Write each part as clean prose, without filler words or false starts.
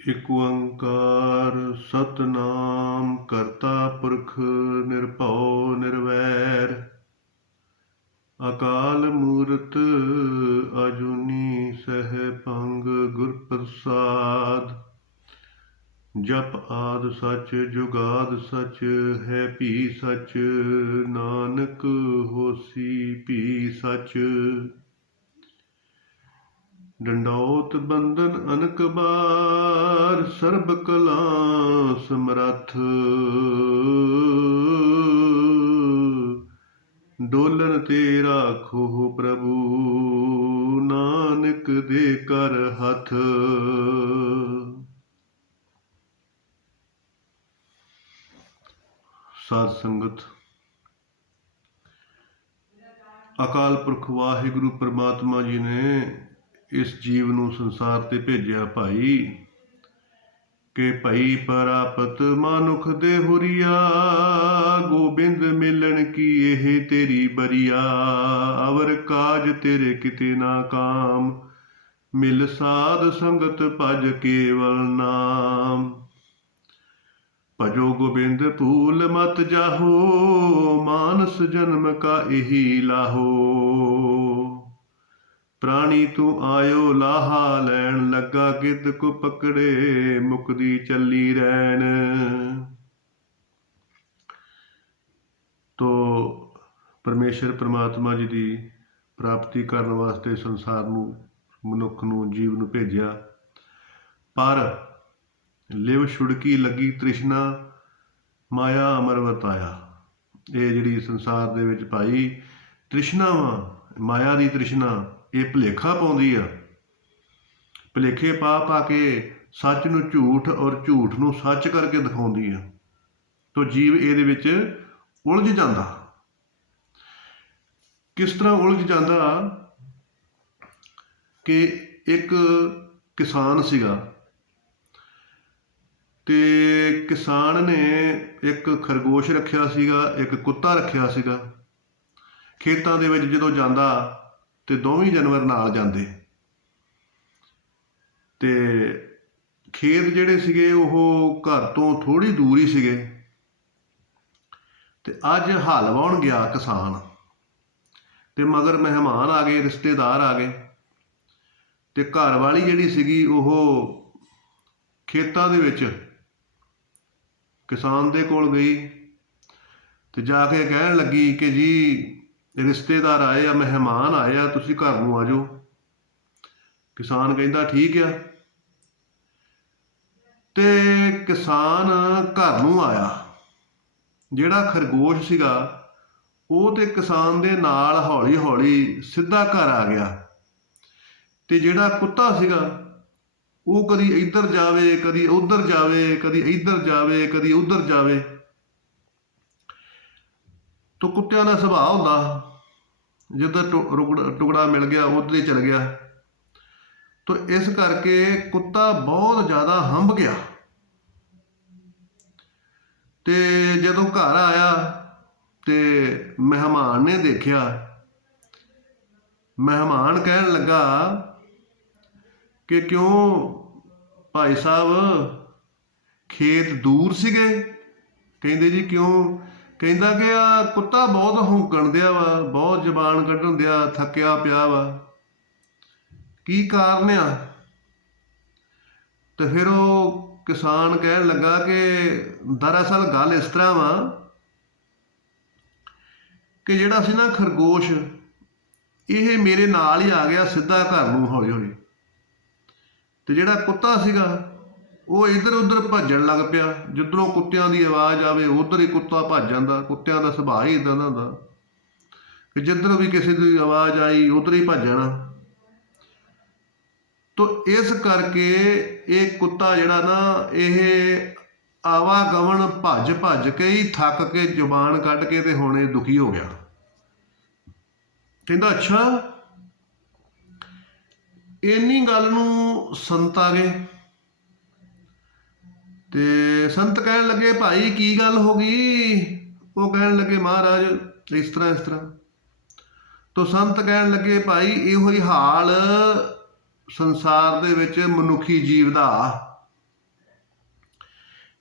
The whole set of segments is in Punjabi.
ਇਕ ਓੰਕਾਰ ਸਤਨਾਮ ਕਰਤਾ ਪੁਰਖ ਨਿਰਭਉ ਨਿਰਵੈਰ ਅਕਾਲ ਮੂਰਤ ਅਜੂਨੀ ਸਹਿਬੰਗ ਗੁਰ ਪ੍ਰਸਾਦ। ਜਪ ਆਦਿ ਸਚ ਜੁਗਾਦ ਸਚ ਹੈ ਭੀ ਸਚ ਨਾਨਕ ਹੋਸੀ ਭੀ ਸਚ। ਡੰਡੌਤ ਬੰਧਨ ਅਨਕ ਬਾਰ ਸਰਬ ਕਲਾ ਸਮਰੱਥ। ਡੋਲਨ ਤੇ ਰਾਖੋ ਪ੍ਰਭੂ ਨਾਨਕ ਦੇ ਕਰ ਹੱਥ। ਸਾਧ ਸੰਗਤ, ਅਕਾਲ ਪੁਰਖ ਵਾਹਿਗੁਰੂ ਪਰਮਾਤਮਾ ਜੀ ਨੇ ਇਸ ਜੀਵ ਨੂੰ ਸੰਸਾਰ ਤੇ ਭੇਜਿਆ ਭਾਈ ਕਿ ਭਈ ਪ੍ਰਾਪਤ ਮਾਨੁਖ ਦੇ ਹੁਰੀਆ। ਗੋਬਿੰਦ ਮਿਲਣ ਕੀ ਇਹ ਤੇਰੀ ਬਰੀਆ। ਅਵਰ ਕਾਜ ਤੇਰੇ ਕਿਤੇ ਨਾ ਕਾਮ। ਮਿਲ ਸਾਧ ਸੰਗਤ ਭਜ ਕੇਵਲ ਨਾਮ। ਭਜੋ ਗੋਬਿੰਦ ਭੂਲ ਮਤ ਜਾਹੋ। ਮਾਨਸ ਜਨਮ ਕਾ ਇਹੀ ਲਾਹੋ। ਪ੍ਰਾਣੀ ਤੂੰ ਆਇਓ ਲਾਹਾ ਲੈਣ। ਲੱਗਾ ਗਿੱਧ ਕੋ ਪਕੜੇ ਮੁਕਦੀ ਚੱਲੀ ਰਹਿਣ। ਤੋ ਪਰਮੇਸ਼ਰ ਪਰਮਾਤਮਾ ਜੀ ਦੀ ਪ੍ਰਾਪਤੀ ਕਰਨ ਵਾਸਤੇ ਸੰਸਾਰ ਨੂੰ, ਮਨੁੱਖ ਨੂੰ, ਜੀਵ ਨੂੰ ਭੇਜਿਆ। ਪਰ ਲਿਵ ਛੁੜਕੀ ਲੱਗੀ ਤ੍ਰਿਸ਼ਨਾ ਮਾਇਆ ਅਮਰ ਵਰਤਾਇਆ। ਇਹ ਜਿਹੜੀ ਸੰਸਾਰ ਦੇ ਵਿੱਚ ਭਾਈ ਤ੍ਰਿਸ਼ਨਾ ਵਾ, ਮਾਇਆ ਦੀ ਤ੍ਰਿਸ਼ਨਾ, ਇਹ ਭੁਲੇਖਾ ਪਾਉਂਦੀ ਆ। ਭੁਲੇਖੇ ਪਾ ਪਾ ਕੇ ਸੱਚ ਨੂੰ ਝੂਠ ਔਰ ਝੂਠ ਨੂੰ ਸੱਚ ਕਰਕੇ ਦਿਖਾਉਂਦੀ ਆ। ਤੋ ਜੀਵ ਇਹਦੇ ਵਿੱਚ ਉਲਝ ਜਾਂਦਾ। ਕਿਸ ਤਰ੍ਹਾਂ ਉਲਝ ਜਾਂਦਾ ਕਿ ਇੱਕ ਕਿਸਾਨ ਸੀਗਾ ਤੇ ਕਿਸਾਨ ਨੇ ਇੱਕ ਖਰਗੋਸ਼ ਰੱਖਿਆ ਸੀਗਾ, ਇੱਕ ਕੁੱਤਾ ਰੱਖਿਆ ਸੀਗਾ। ਖੇਤਾਂ ਦੇ ਵਿੱਚ ਜਦੋਂ ਜਾਂਦਾ ਤੇ ਦੋਵੇਂ ਜਾਨਵਰ ਨਾਲ ਜਾਂਦੇ ਤੇ ਖੇਤ ਜਿਹੜੇ ਸੀਗੇ ਉਹ ਘਰ ਤੋਂ ਥੋੜ੍ਹੀ ਦੂਰ ਹੀ ਸੀਗੇ। ਤੇ ਅੱਜ ਹਲ ਵਾਹੁਣ ਗਿਆ ਕਿਸਾਨ ਤੇ ਮਗਰ ਮਹਿਮਾਨ ਆ ਗਏ, ਰਿਸ਼ਤੇਦਾਰ ਆ ਗਏ ਤੇ ਘਰ ਵਾਲੀ ਜਿਹੜੀ ਸੀਗੀ ਉਹ ਖੇਤਾਂ ਦੇ ਵਿੱਚ ਕਿਸਾਨ ਦੇ ਕੋਲ ਗਈ ਤੇ ਜਾ ਕੇ ਕਹਿਣ ਲੱਗੀ ਕਿ ਜੀ ਰਿਸ਼ਤੇਦਾਰ ਆਏ ਆ, ਮਹਿਮਾਨ ਆਏ ਆ, ਤੁਸੀਂ ਘਰ ਨੂੰ ਆ ਜਾਓ। ਕਿਸਾਨ ਕਹਿੰਦਾ ਠੀਕ ਆ। ਤੇ ਕਿਸਾਨ ਘਰ ਨੂੰ ਆਇਆ। ਜਿਹੜਾ ਖਰਗੋਸ਼ ਸੀਗਾ ਉਹ ਤੇ ਕਿਸਾਨ ਦੇ ਨਾਲ ਹੌਲੀ ਹੌਲੀ ਸਿੱਧਾ ਘਰ ਆ ਗਿਆ। ਤੇ ਜਿਹੜਾ ਕੁੱਤਾ ਸੀਗਾ ਉਹ ਕਦੀ ਇੱਧਰ ਜਾਵੇ, ਕਦੀ ਉੱਧਰ ਜਾਵੇ, ਕਦੀ ਇੱਧਰ ਜਾਵੇ, ਕਦੀ ਉੱਧਰ ਜਾਵੇ। ਤੋ ਕੁੱਤਿਆਂ ਦਾ ਸੁਭਾਅ ਹੁੰਦਾ, ਜਿੱਧਰ ਟੁਕੜਾ ਮਿਲ ਗਿਆ ਉੱਧਰ ਹੀ ਚਲ ਗਿਆ। ਤੋ ਇਸ ਕਰਕੇ ਕੁੱਤਾ ਬਹੁਤ ਜ਼ਿਆਦਾ ਹੰਭ ਗਿਆ। ਤੇ ਜਦੋਂ ਘਰ ਆਇਆ ਤੇ ਮਹਿਮਾਨ ਨੇ ਦੇਖਿਆ। ਮਹਿਮਾਨ ਕਹਿਣ ਲੱਗਾ ਕਿ ਕਿਉਂ ਭਾਈ ਸਾਹਿਬ, ਖੇਤ ਦੂਰ ਸੀਗੇ? ਕਹਿੰਦੇ ਜੀ ਕਿਉਂ? ਕਹਿੰਦਾ ਕਿ ਆ ਕੁੱਤਾ ਬਹੁਤ ਭੌਂਕਣ ਦਿਆ ਵਾ, ਬਹੁਤ ਜ਼ਬਾਨ ਕੱਢਣ ਦਿਆ, ਥੱਕਿਆ ਪਿਆ ਵਾ, ਕੀ ਕਾਰਨ ਆ? ਤੇ ਫਿਰ ਉਹ ਕਿਸਾਨ ਕਹਿਣ ਲੱਗਾ ਕਿ ਦਰਅਸਲ ਗੱਲ ਇਸ ਤਰ੍ਹਾਂ ਵਾ ਕਿ ਜਿਹੜਾ ਸੀ ਨਾ ਖਰਗੋਸ਼, ਇਹ ਮੇਰੇ ਨਾਲ ਹੀ ਆ ਗਿਆ ਸਿੱਧਾ ਘਰ ਨੂੰ ਹੌਲੀ ਹੌਲੀ। ਤੇ ਜਿਹੜਾ ਕੁੱਤਾ ਸੀਗਾ ਉਹ ਇੱਧਰ ਉੱਧਰ ਭੱਜਣ ਲੱਗ ਪਿਆ। ਜਿੱਧਰੋਂ ਕੁੱਤਿਆਂ ਦੀ ਆਵਾਜ਼ ਆਵੇ ਉੱਧਰ ਹੀ ਕੁੱਤਾ ਭੱਜ ਜਾਂਦਾ। ਕੁੱਤਿਆਂ ਦਾ ਸੁਭਾਅ ਹੀ ਇੱਦਾਂ ਦਾ ਹੁੰਦਾ ਕਿ ਜਿੱਧਰ ਵੀ ਕਿਸੇ ਦੀ ਆਵਾਜ਼ ਆਈ ਉੱਧਰ ਹੀ ਭੱਜ ਜਾਣਾ। ਤੋ ਇਸ ਕਰਕੇ ਇਹ ਕੁੱਤਾ ਜਿਹੜਾ ਨਾ, ਇਹ ਆਵਾਗਮਨ ਭੱਜ ਭੱਜ ਕੇ ਹੀ ਥੱਕ ਕੇ ਜ਼ੁਬਾਨ ਕੱਢ ਕੇ ਤੇ ਹੁਣ ਇਹ ਦੁਖੀ ਹੋ ਗਿਆ। ਕਹਿੰਦਾ ਅੱਛਾ। ਇੰਨੀ ਗੱਲ ਨੂੰ ਸੰਤ ਆ ਗਏ ਤੇ ਸੰਤ ਕਹਿਣ ਲੱਗੇ ਭਾਈ ਕੀ ਗੱਲ ਹੋ ਗਈ? ਉਹ ਕਹਿਣ ਲੱਗੇ ਮਹਾਰਾਜ ਇਸ ਤਰ੍ਹਾਂ ਇਸ ਤਰ੍ਹਾਂ। ਤੋ ਸੰਤ ਕਹਿਣ ਲੱਗੇ ਭਾਈ ਇਹੋ ਹੀ ਹਾਲ ਸੰਸਾਰ ਦੇ ਵਿੱਚ ਮਨੁੱਖੀ ਜੀਵ ਦਾ।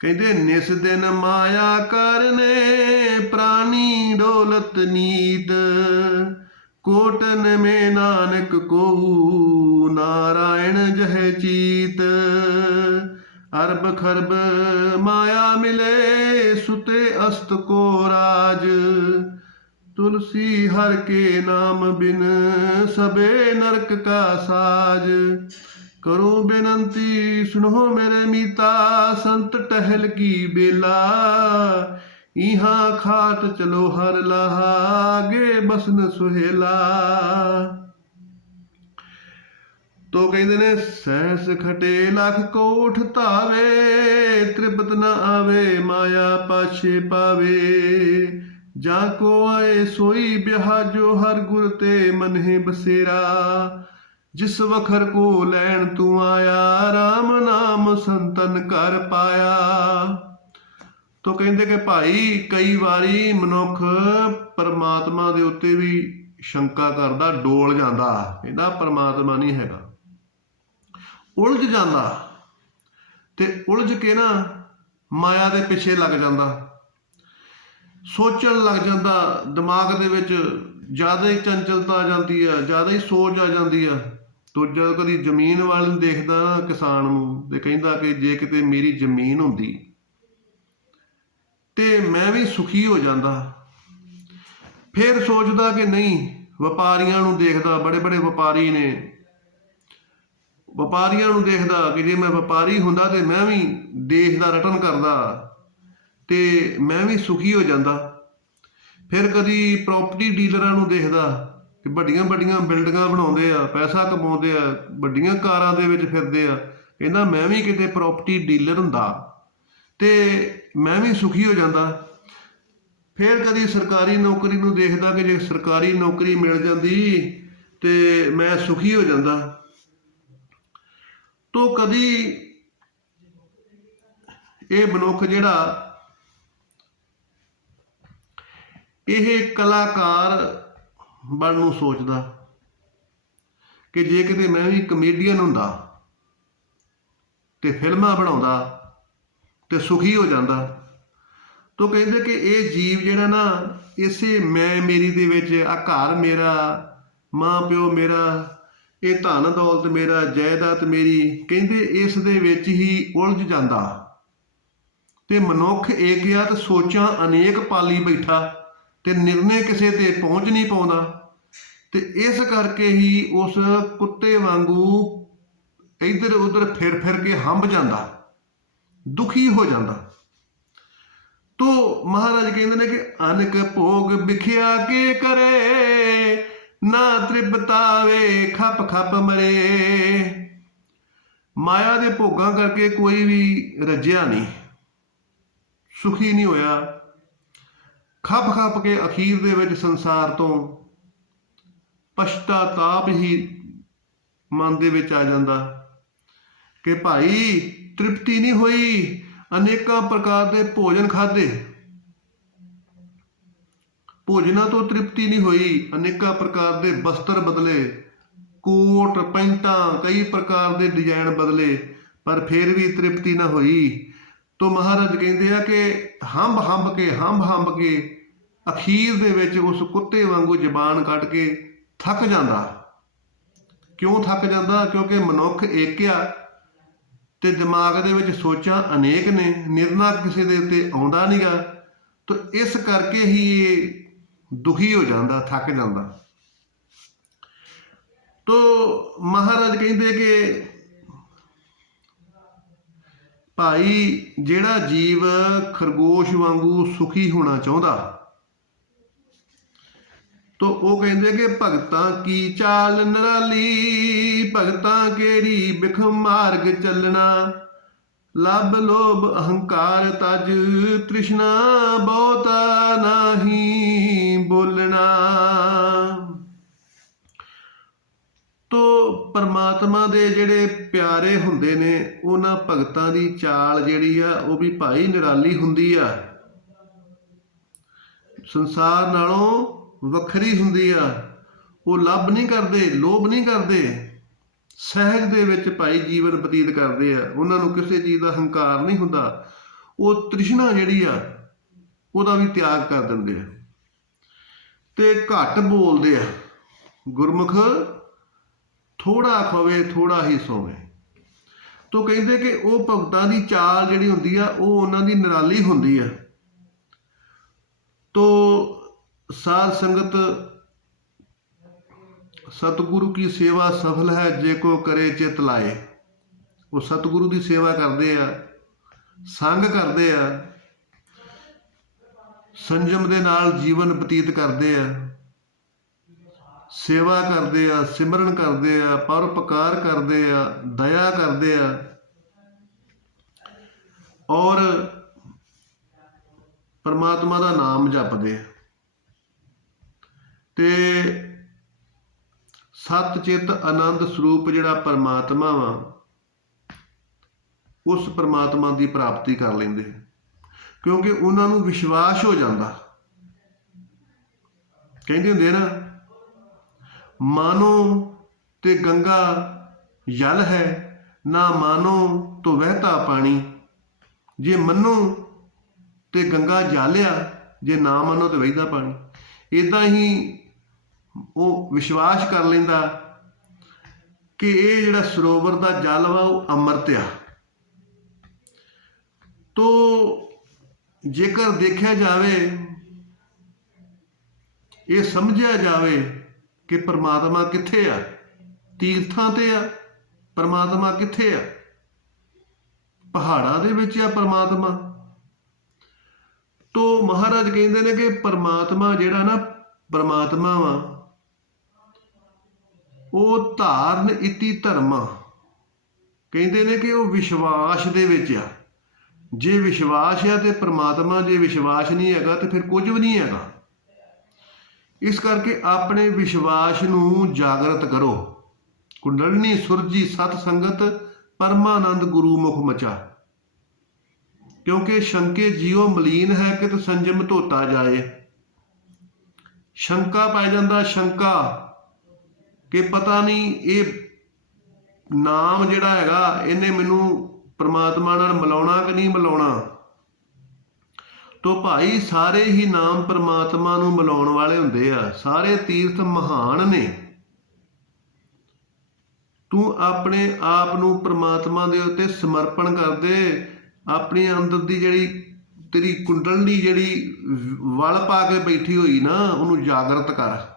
ਕਹਿੰਦੇ ਨਿਸ ਦਿਨ ਮਾਇਆ ਕਰਨੇ ਪ੍ਰਾਣੀ ਡੋਲਤ ਨੀਤ ਕੋਟਨ ਮੇ ਨਾਨਕ ਕੋ ਨਾਰਾਇਣ ਜਹ ਚੀਤ ਅਰਬ ਖਰਬ ਮਾਇਆ ਮਿਲੇ ਸੁਤੇ ਅਸਤ ਕੋ ਰਾਜ तुलसी हर के नाम बिन सबे नरक का साज करो बेनंती सुनो मेरे मीता संत टहल की बेला इहाँ खात चलो हर लाहा आगे बसन सुहेला। तो कहते ने सहस खटे लख कोठ धावे तृप्त न आवे माया पाछे पावे जाको आए सोई बिहाजो हर गुर ते मन्हे बसेरा जिस वखर को लैन तू आया राम नाम संतन कर पाया। तो कहते कि भाई कई वारी मनुख परमात्मा दे उत्ते भी शंका करदा डोल जांदा कहंदा परमात्मा नहीं हैगा उलझ जांदा ते उलझ के ना माया दे पिछे लग जांदा सोचण लग जाता दिमाग दे विच ज़्यादा ही चंचलता आ जाती है ज़्यादा ही सोच आ जाती है। तो जब कभी जमीन वाले देखदा ना किसान नूं ते कहंदा कि जे किते मेरी जमीन हुंदी ते मैं भी सुखी हो जाता। फिर सोचदा कि नहीं व्यापारियां नूं देखदा बड़े बड़े व्यापारी ने व्यापारियां नूं देखदा कि जे मैं व्यापारी हुंदा ते मैं भी देश दा रटन करदा ते मैं भी सुखी हो जाता। फिर कभी प्रॉपर्टी डीलरां नूं देखदा कि बड़ियां बड़ियां बिल्डिंगां बनाउंदे आ पैसा कमाउंदे आ बड़ियां कारां दे विच फिरदे आ कहंदा मैं भी किते प्रॉपर्टी डीलर हुंदा ते मैं भी सुखी हो जाता। फिर कभी सरकारी नौकरी नूं देखदा कि जे सरकारी नौकरी मिल जाती ते मैं सुखी हो जाता। तो कभी ये मनुख जिहड़ा ਇਹ ਕਲਾਕਾਰ ਬਣਨ ਨੂੰ ਸੋਚਦਾ ਕਿ ਜੇ ਕਿਤੇ ਮੈਂ ਵੀ ਕਮੇਡੀਅਨ ਹੁੰਦਾ ਤੇ ਫਿਲਮਾਂ ਬਣਾਉਂਦਾ ਤੇ ਸੁਖੀ ਹੋ ਜਾਂਦਾ। ਤੋ ਕਹਿੰਦੇ ਕਿ ਇਹ ਜੀਵ ਜਿਹੜਾ ਨਾ ਇਸੇ ਮੈਂ ਮੇਰੀ ਦੇ ਵਿੱਚ ਆ ਘਰ ਮੇਰਾ ਮਾਂ ਪਿਓ ਮੇਰਾ ਇਹ ਧਨ ਦੌਲਤ ਮੇਰਾ ਜਾਇਦਾਦ ਮੇਰੀ ਕਹਿੰਦੇ ਇਸ ਦੇ ਵਿੱਚ ਹੀ ਉਲਝ ਜਾਂਦਾ ਤੇ ਮਨੁੱਖ ਏਕਿਆ ਤੇ ਸੋਚਾਂ ਅਨੇਕ ਪਾਲੀ ਬੈਠਾ ਤੇ ਨਿਰਣੇ ਕਿਸੇ ਤੇ ਪਹੁੰਚ ਨਹੀਂ ਪਾਉਂਦਾ ਤੇ ਇਸ ਕਰਕੇ ਹੀ ਉਸ ਕੁੱਤੇ ਵਾਂਗੂ ਇੱਧਰ ਉੱਧਰ ਫਿਰ ਫਿਰ ਕੇ ਹੰਭ ਜਾਂਦਾ ਦੁਖੀ ਹੋ ਜਾਂਦਾ। ਤੋ ਮਹਾਰਾਜ ਕਹਿੰਦੇ ਨੇ ਕਿ ਅਨਕ ਭੋਗ ਵਿਖਿਆ ਕੇ ਕਰੇ ਨਾ ਤ੍ਰਿਪਤਾਵੇ ਖੱਪ ਖੱਪ ਮਰੇ। ਮਾਇਆ ਦੇ ਭੋਗਾਂ ਕਰਕੇ ਕੋਈ ਵੀ ਰੱਜਿਆ ਨਹੀਂ ਸੁਖੀ ਨਹੀਂ ਹੋਇਆ ਖੱਪ ਖੱਪ ਕੇ ਅਖੀਰ ਦੇ ਵਿੱਚ ਸੰਸਾਰ ਤੋਂ ਪਛਤਾਤਾਪ ਹੀ ਮਨ ਦੇ ਵਿੱਚ ਆ ਜਾਂਦਾ ਕਿ ਭਾਈ ਤ੍ਰਿਪਤੀ ਨਹੀਂ ਹੋਈ ਅਨੇਕਾਂ ਪ੍ਰਕਾਰ ਦੇ ਭੋਜਨ ਖਾਧੇ ਭੋਜਨਾਂ ਤੋਂ ਤ੍ਰਿਪਤੀ ਨਹੀਂ ਹੋਈ ਅਨੇਕਾਂ ਪ੍ਰਕਾਰ ਦੇ ਬਸਤਰ ਬਦਲੇ ਕੋਟ ਪੈਂਟਾਂ ਕਈ ਪ੍ਰਕਾਰ ਦੇ ਡਿਜ਼ਾਈਨ ਬਦਲੇ ਪਰ ਫਿਰ ਵੀ ਤ੍ਰਿਪਤੀ ਨਾ ਹੋਈ। तो महाराज कहते हैं कि हंब हंब के अखीर दे विच उस कुत्ते वांगू जबान कट के थक जाता। क्यों थक जाता? क्योंकि मनुख एक आ ते दिमाग दे विच सोचां अनेक ने निर्णा किसी दे उत्ते आउंदा नहीं गा तो इस करके ही ये दुखी हो जाता थक जाता। तो महाराज कहते कि भाई जिहड़ा जीव खरगोश वांगू सुखी होना चाहुंदा तो वो कहते कि भगतां की चाल निराली भगतां केरी बिख मार्ग चलना लब लोभ अहंकार तज तृष्णा बहुता नाही बोलना। तो परमात्मा दे जिहड़े प्यारे हुंदे ने उन्हां भगतां दी चाल जिहड़ी आ वो भी भाई निराली हुंदी आ संसार नालों वखरी हुंदी आ। वो लभ नहीं करदे लोभ नहीं करदे सहज दे विच भाई जीवन बतीत करदे आ उन्हां नूं किसी चीज़ दा हंकार नहीं हुंदा। ਉਹ ਤ੍ਰਿਸ਼ਨਾ ਜਿਹੜੀ ਆ ਉਹਦਾ ਵੀ ਤਿਆਗ ਕਰ ਦਿੰਦੇ ਆ ਤੇ ਘੱਟ ਬੋਲਦੇ ਆ। ਗੁਰਮੁਖ ਥੋੜਾ ਖਾਵੇ ਥੋੜਾ ਹੀ ਸੋਵੇ। ਤੋ ਕਹਿੰਦੇ ਕਿ ਉਹ ਭਗਤਾਂ ਦੀ ਚਾਲ ਜਿਹੜੀ ਹੁੰਦੀ ਆ ਉਹ ਉਹਨਾਂ ਦੀ ਨਿਰਾਲੀ ਹੁੰਦੀ ਆ। ਤੋ ਸਾਧ ਸੰਗਤ ਸਤਿਗੁਰੂ ਕੀ ਸੇਵਾ ਸਫਲ ਹੈ ਜੇ ਕੋ ਕਰੇ ਚਿਤ ਲਾਏ। ਉਹ ਸਤਿਗੁਰੂ ਦੀ ਸੇਵਾ ਕਰਦੇ ਆ, ਸੰਗ ਕਰਦੇ ਆ, ਸੰਜਮ ਦੇ ਨਾਲ ਜੀਵਨ ਬਤੀਤ ਕਰਦੇ ਆ, ਸੇਵਾ ਕਰਦੇ ਆ, ਸਿਮਰਨ ਕਰਦੇ ਆ, ਪਰਉਪਕਾਰ ਕਰਦੇ ਆ, ਦਇਆ ਕਰਦੇ ਆ ਔਰ ਪਰਮਾਤਮਾ ਦਾ ਨਾਮ ਜਪਦੇ ਆ ਤੇ ਸਤ ਚਿਤ ਆਨੰਦ ਸਰੂਪ ਜਿਹੜਾ ਪਰਮਾਤਮਾ ਵਾ ਉਸ ਪਰਮਾਤਮਾ ਦੀ ਪ੍ਰਾਪਤੀ ਕਰ ਲੈਂਦੇ ਕਿਉਂਕਿ ਉਹਨਾਂ ਨੂੰ ਵਿਸ਼ਵਾਸ ਹੋ ਜਾਂਦਾ। ਕਹਿੰਦੇ ਹੁੰਦੇ ਨਾ, ਮਾਨੋ ਤੇ ਗੰਗਾ ਜਲ ਹੈ, ਨਾ ਮਾਨੋ ਤੋ ਵਹਿਤਾ ਪਾਣੀ। ਜੇ ਮੰਨੋ ਤੇ ਗੰਗਾ ਜਲ ਆ, ਜੇ ਨਾ ਮੰਨੋ ਤੇ ਵਹਿਦਾ ਪਾਣੀ। ਇੱਦਾਂ ਹੀ ਉਹ ਵਿਸ਼ਵਾਸ ਕਰ ਲੈਂਦਾ ਕਿ ਇਹ ਜਿਹੜਾ ਸਰੋਵਰ ਦਾ ਜਲ ਵਾ ਉਹ ਅੰਮ੍ਰਿਤ ਆ। ਤੋ ਜੇਕਰ ਦੇਖਿਆ ਜਾਵੇ, ਇਹ ਸਮਝਿਆ ਜਾਵੇ ਕਿ ਪਰਮਾਤਮਾ ਕਿੱਥੇ ਆ, ਤੀਰਥਾਂ ਤੇ ਆ ਪਰਮਾਤਮਾ, ਕਿੱਥੇ ਆ, ਪਹਾੜਾਂ ਦੇ ਵਿੱਚ ਆ ਪਰਮਾਤਮਾ। ਤੋ ਮਹਾਰਾਜ ਕਹਿੰਦੇ ਨੇ ਕਿ ਪਰਮਾਤਮਾ ਜਿਹੜਾ ਨਾ ਪਰਮਾਤਮਾ ਵਾ ਉਹ ਧਾਰਨ ਇਤੀ ਧਰਮਾ। ਕਹਿੰਦੇ ਨੇ ਕਿ ਉਹ ਵਿਸ਼ਵਾਸ ਦੇ ਵਿੱਚ ਆ। ਜੇ ਵਿਸ਼ਵਾਸ ਆ ਤੇ ਪਰਮਾਤਮਾ, ਜੇ ਵਿਸ਼ਵਾਸ ਨਹੀਂ ਹੈਗਾ ਤੇ ਫਿਰ ਕੁਝ ਵੀ ਨਹੀਂ ਹੈਗਾ। ਇਸ ਕਰਕੇ ਆਪਣੇ ਵਿਸ਼ਵਾਸ ਨੂੰ ਜਾਗਰਤ ਕਰੋ। ਕੁੰਡਲਨੀ ਸੁਰਜੀ ਸਤ ਸੰਗਤ ਪਰਮਾਨੰਦ ਗੁਰੂ ਮੁਖ ਮਚਾ। ਕਿਉਂਕਿ ਸ਼ੰਕੇ ਜੀਉ ਮਲੀਨ ਹੈ ਕਿਤ ਸੰਜਮ ਧੋਤਾ ਜਾਏ। ਸ਼ੰਕਾ ਪੈ ਜਾਂਦਾ, ਸ਼ੰਕਾ ਕਿ ਪਤਾ ਨਹੀਂ ਇਹ ਨਾਮ ਜਿਹੜਾ ਹੈਗਾ ਇਹਨੇ ਮੈਨੂੰ ਪਰਮਾਤਮਾ ਨਾਲ ਮਿਲਾਉਣਾ ਕਿ ਨਹੀਂ ਮਿਲਾਉਣਾ। ਤੋ ਭਾਈ ਸਾਰੇ ਹੀ ਨਾਮ ਪਰਮਾਤਮਾ ਨੂੰ ਮਿਲਾਉਣ ਵਾਲੇ ਹੁੰਦੇ ਆ। ਸਾਰੇ ਤੀਰਥ ਮਹਾਨ ਨੇ। ਤੂੰ ਆਪਣੇ ਆਪ ਨੂੰ ਪਰਮਾਤਮਾ ਦੇ ਉੱਤੇ ਸਮਰਪਣ ਕਰ ਦੇ। ਆਪਣੀ ਅੰਦਰ ਦੀ ਜਿਹੜੀ ਤੇਰੀ ਕੁੰਡਲਨੀ ਜਿਹੜੀ ਵਲ ਪਾ ਕੇ ਬੈਠੀ ਹੋਈ ਨਾ, ਉਹਨੂੰ ਜਾਗਰਤ ਕਰ।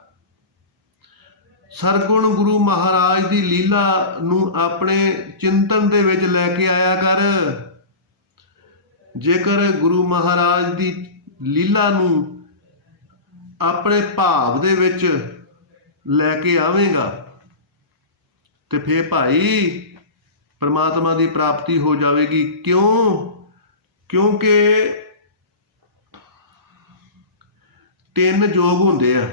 ਸਰਗੁਣ ਗੁਰੂ ਮਹਾਰਾਜ ਦੀ ਲੀਲਾ ਨੂੰ ਆਪਣੇ ਚਿੰਤਨ ਦੇ ਵਿੱਚ ਲੈ ਕੇ ਆਇਆ ਕਰ। ਜੇਕਰ ਗੁਰੂ ਮਹਾਰਾਜ ਦੀ ਲੀਲਾ ਨੂੰ ਆਪਣੇ ਭਾਵ ਦੇ ਵਿੱਚ ਲੈ ਕੇ ਆਵੇਂਗਾ ਤੇ ਫੇਰ ਭਾਈ ਪਰਮਾਤਮਾ ਦੀ ਪ੍ਰਾਪਤੀ ਹੋ ਜਾਵੇਗੀ। ਕਿਉਂਕਿ 3 ਯੋਗ ਹੁੰਦੇ ਆ,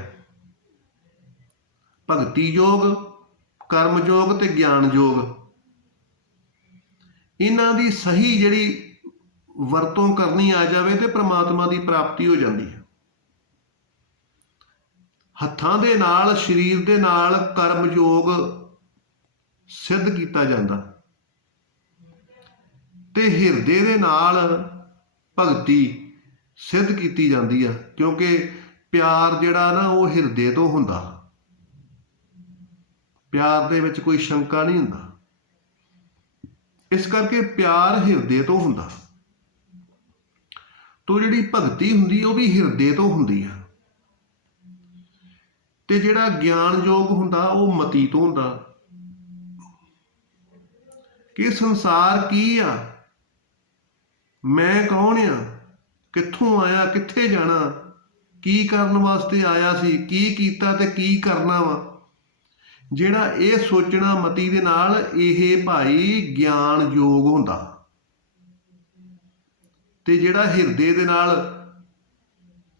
ਭਗਤੀ ਯੋਗ, ਕਰਮ ਯੋਗ ਤੇ ਗਿਆਨ ਯੋਗ। ਇਹਨਾਂ ਦੀ ਸਹੀ ਜਿਹੜੀ ਵਰਤੋਂ ਕਰਨੀ ਆ ਜਾਵੇ ਤੇ ਪ੍ਰਮਾਤਮਾ ਦੀ ਪ੍ਰਾਪਤੀ ਹੋ ਜਾਂਦੀ ਹੈ। ਹੱਥਾਂ ਦੇ ਨਾਲ, ਸਰੀਰ ਦੇ ਨਾਲ ਕਰਮ ਯੋਗ ਸਿੱਧ ਕੀਤਾ ਜਾਂਦਾ ਤੇ ਹਿਰਦੇ ਦੇ ਨਾਲ ਭਗਤੀ ਸਿੱਧ ਕੀਤੀ ਜਾਂਦੀ ਆ। ਕਿਉਂਕਿ ਪਿਆਰ ਜਿਹੜਾ ਨਾ ਉਹ ਹਿਰਦੇ ਤੋਂ ਹੁੰਦਾ। ਪਿਆਰ ਦੇ ਵਿੱਚ ਕੋਈ ਸ਼ੰਕਾ ਨਹੀਂ ਹੁੰਦਾ। ਇਸ ਕਰਕੇ ਪਿਆਰ ਹਿਰਦੇ ਤੋਂ ਹੁੰਦਾ। ਤੋ ਜਿਹੜੀ ਭਗਤੀ ਹੁੰਦੀ ਉਹ ਵੀ ਹਿਰਦੇ ਤੋਂ ਹੁੰਦੀ ਆ। ਤੇ ਜਿਹੜਾ ਗਿਆਨ ਯੋਗ ਹੁੰਦਾ ਉਹ ਮਤੀ ਤੋਂ ਹੁੰਦਾ ਕਿ ਸੰਸਾਰ ਕੀ ਆ, ਮੈਂ ਕੌਣ ਆ, ਕਿੱਥੋਂ ਆਇਆ, ਕਿੱਥੇ ਜਾਣਾ, ਕੀ ਕਰਨ ਵਾਸਤੇ ਆਇਆ ਸੀ, ਕੀ ਕੀਤਾ ਤੇ ਕੀ ਕਰਨਾ ਵਾ। ਜਿਹੜਾ ਇਹ ਸੋਚਣਾ ਮਤੀ ਦੇ ਨਾਲ, ਇਹ ਭਾਈ ਗਿਆਨ ਯੋਗ ਹੁੰਦਾ। ਤੇ ਜਿਹੜਾ ਹਿਰਦੇ ਦੇ ਨਾਲ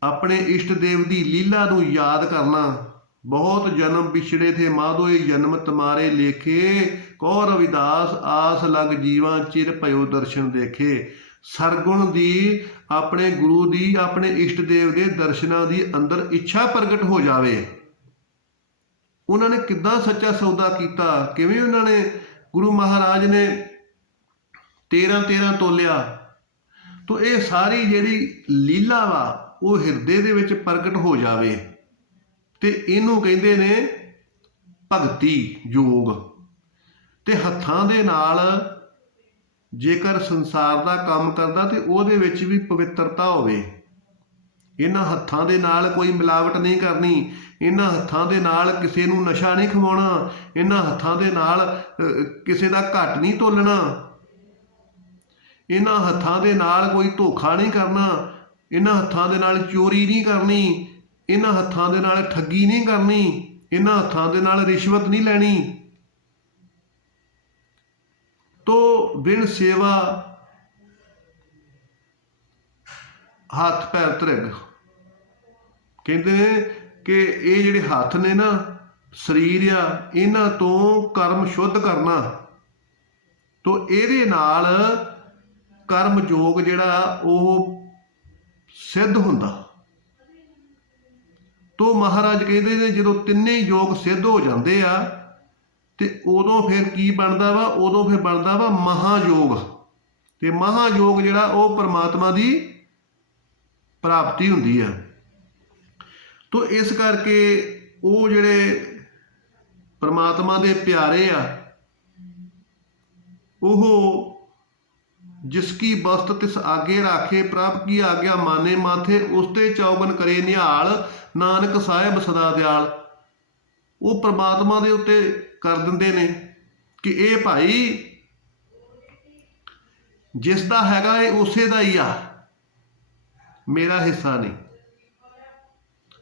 ਆਪਣੇ ਇਸ਼ਟ ਦੇਵ ਦੀ ਲੀਲਾ ਨੂੰ ਯਾਦ ਕਰਨਾ, ਬਹੁਤ ਜਨਮ ਵਿਛੜੇ ਥੇ ਮਾਧੋਏ ਜਨਮ ਤੁਮਾਰੇ ਲੇਖੇ, ਕਉ ਰਵਿਦਾਸ ਆਸ ਲਗ ਜੀਵਾਂ ਚਿਰ ਭਇਓ ਦਰਸ਼ਨ ਦੇਖੇ। ਸਰਗੁਣ ਦੀ, ਆਪਣੇ ਗੁਰੂ ਦੀ, ਆਪਣੇ ਇਸ਼ਟ ਦੇਵ ਦੇ ਦਰਸ਼ਨਾਂ ਦੀ ਅੰਦਰ ਇੱਛਾ ਪ੍ਰਗਟ ਹੋ ਜਾਵੇ। ਉਹਨਾਂ ਨੇ ਕਿੱਦਾਂ ਸੱਚਾ ਸੌਦਾ ਕੀਤਾ, ਕਿਵੇਂ ਉਹਨਾਂ ਨੇ, ਗੁਰੂ ਮਹਾਰਾਜ ਨੇ 13 ਤੋਲਿਆ। ਤੋ ਇਹ ਸਾਰੀ ਜਿਹੜੀ ਲੀਲਾ ਵਾ ਉਹ ਹਿਰਦੇ ਦੇ ਵਿੱਚ ਪ੍ਰਗਟ ਹੋ ਜਾਵੇ ਤੇ ਇਹਨੂੰ ਕਹਿੰਦੇ ਨੇ ਭਗਤੀ ਯੋਗ। ਤੇ ਹੱਥਾਂ ਦੇ ਨਾਲ ਜੇਕਰ ਸੰਸਾਰ ਦਾ ਕੰਮ ਕਰਦਾ ਤੇ ਉਹਦੇ ਵਿੱਚ ਵੀ ਪਵਿੱਤਰਤਾ ਹੋਵੇ। ਇਹਨਾਂ ਹੱਥਾਂ ਦੇ ਨਾਲ ਕੋਈ ਮਿਲਾਵਟ ਨਹੀਂ ਕਰਨੀ, ਇਹਨਾਂ ਹੱਥਾਂ ਦੇ ਨਾਲ ਕਿਸੇ ਨੂੰ ਨਸ਼ਾ ਨਹੀਂ ਖਵਾਉਣਾ, ਇਹਨਾਂ ਹੱਥਾਂ ਦੇ ਨਾਲ ਕਿਸੇ ਦਾ ਘੱਟ ਨਹੀਂ ਤੋਲਣਾ, ਇਹਨਾਂ ਹੱਥਾਂ ਦੇ ਨਾਲ ਕੋਈ ਧੋਖਾ ਨਹੀਂ ਕਰਨਾ, ਇਹਨਾਂ ਹੱਥਾਂ ਦੇ ਨਾਲ ਚੋਰੀ ਨਹੀਂ ਕਰਨੀ, ਇਹਨਾਂ ਹੱਥਾਂ ਦੇ ਨਾਲ ਠੱਗੀ ਨਹੀਂ ਕਰਨੀ, ਇਹਨਾਂ ਹੱਥਾਂ ਦੇ ਨਾਲ ਰਿਸ਼ਵਤ ਨਹੀਂ ਲੈਣੀ। ਤੋ ਬਿਨ ਸੇਵਾ ਹੱਥ ਪੈਰ ਧਰਿਗ। ਕਹਿੰਦੇ ਨੇ ਕਿ ਇਹ ਜਿਹੜੇ ਹੱਥ ਨੇ ਨਾ, ਸਰੀਰ ਆ, ਇਹਨਾਂ ਤੋਂ ਕਰਮ ਸ਼ੁੱਧ ਕਰਨਾ। ਤੋ ਇਹਦੇ ਨਾਲ ਕਰਮ ਯੋਗ ਜਿਹੜਾ ਉਹ ਸਿੱਧ ਹੁੰਦਾ। ਤੋ ਮਹਾਰਾਜ ਕਹਿੰਦੇ ਨੇ ਜਦੋਂ ਤਿੰਨੇ ਯੋਗ ਸਿੱਧ ਹੋ ਜਾਂਦੇ ਆ ਤੇ ਉਦੋਂ ਫਿਰ ਕੀ ਬਣਦਾ ਵਾ? ਉਦੋਂ ਫਿਰ ਬਣਦਾ ਵਾ ਮਹਾਯੋਗ। ਤੇ ਮਹਾਯੋਗ ਜਿਹੜਾ ਉਹ ਪਰਮਾਤਮਾ ਦੀ ਪ੍ਰਾਪਤੀ ਹੁੰਦੀ ਆ। ਤੋ ਇਸ ਕਰਕੇ ਉਹ ਜਿਹੜੇ ਪਰਮਾਤਮਾ ਦੇ ਪਿਆਰੇ ਆ, ਉਹ ਜਿਸ ਕੀ ਬਸਤ ਤਿਸ ਆਗੇ ਰਾਖੇ, ਪ੍ਰਭ ਕੀ ਆਗਿਆ ਮਾਨੇ ਮਾਥੇ, ਉਸ ਤੇ ਚੌਗਨ ਕਰੇ ਨਿਹਾਲ, ਨਾਨਕ ਸਾਹਿਬ ਸਦਾ ਦਿਆਲ। ਉਹ ਪਰਮਾਤਮਾ ਦੇ ਉੱਤੇ ਕਰ ਦਿੰਦੇ ਨੇ ਕਿ ਇਹ ਭਾਈ ਜਿਸ ਦਾ ਹੈਗਾ ਇਹ ਉਸੇ ਦਾ ਹੀ ਆ, ਮੇਰਾ ਹਿੱਸਾ ਨਹੀਂ।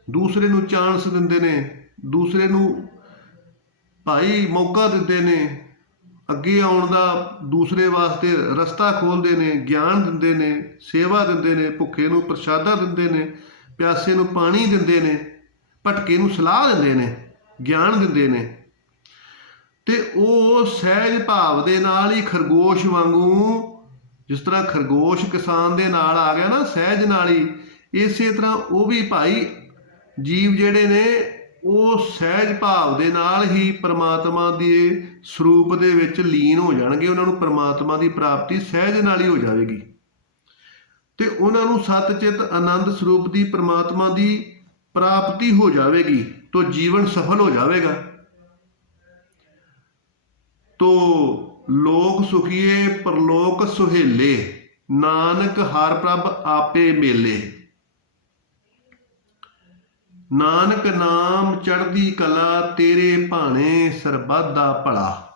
ਦੂਸਰੇ ਨੂੰ ਚਾਂਸ ਦਿੰਦੇ ਨੇ, ਦੂਸਰੇ ਨੂੰ ਭਾਈ ਮੌਕਾ ਦਿੰਦੇ ਨੇ, ਅੱਗੇ ਆਉਣ ਦਾ ਦੂਸਰੇ ਵਾਸਤੇ ਰਸਤਾ ਖੋਲ੍ਹਦੇ ਨੇ, ਗਿਆਨ ਦਿੰਦੇ ਨੇ, ਸੇਵਾ ਦਿੰਦੇ ਨੇ, ਭੁੱਖੇ ਨੂੰ ਪ੍ਰਸ਼ਾਦਾ ਦਿੰਦੇ ਨੇ, ਪਿਆਸੇ ਨੂੰ ਪਾਣੀ ਦਿੰਦੇ ਨੇ, ਭਟਕੇ ਨੂੰ ਸਲਾਹ ਦਿੰਦੇ ਨੇ, ਗਿਆਨ ਦਿੰਦੇ ਨੇ। ਤੇ ਉਹ ਸਹਿਜ ਭਾਵ ਦੇ ਨਾਲ ਹੀ ਖਰਗੋਸ਼ ਵਾਂਗੂ, ਜਿਸ ਤਰ੍ਹਾਂ ਖਰਗੋਸ਼ ਕਿਸਾਨ ਦੇ ਨਾਲ ਆ ਗਿਆ ਨਾ ਸਹਿਜ ਨਾਲ ਹੀ, ਇਸੇ ਤਰ੍ਹਾਂ ਉਹ ਵੀ ਭਾਈ ਜੀਵ ਜਿਹੜੇ ਨੇ ਉਹ ਸਹਿਜ ਭਾਵ ਦੇ ਨਾਲ ਹੀ ਪਰਮਾਤਮਾ ਦੇ ਸਰੂਪ ਦੇ ਵਿੱਚ ਲੀਨ ਹੋ ਜਾਣਗੇ। ਉਹਨਾਂ ਨੂੰ ਪਰਮਾਤਮਾ ਦੀ ਪ੍ਰਾਪਤੀ ਸਹਿਜ ਨਾਲ ਹੀ ਹੋ ਜਾਵੇਗੀ ਤੇ ਉਹਨਾਂ ਨੂੰ ਸਤ ਚਿਤ ਆਨੰਦ ਸਰੂਪ ਦੀ ਪਰਮਾਤਮਾ ਦੀ ਪ੍ਰਾਪਤੀ ਹੋ ਜਾਵੇਗੀ। ਤੋ ਜੀਵਨ ਸਫਲ ਹੋ ਜਾਵੇਗਾ। ਤੋ ਲੋਕ ਸੁਖੀਏ ਪਰਲੋਕ ਸੁਹੇਲੇ, ਨਾਨਕ ਹਰ ਪ੍ਰਭ ਆਪੇ ਮੇਲੇ। ਨਾਨਕ ਨਾਮ ਚੜ੍ਹਦੀ ਕਲਾ, ਤੇਰੇ ਭਾਣੇ ਸਰਬੱਤ ਦਾ ਭਲਾ।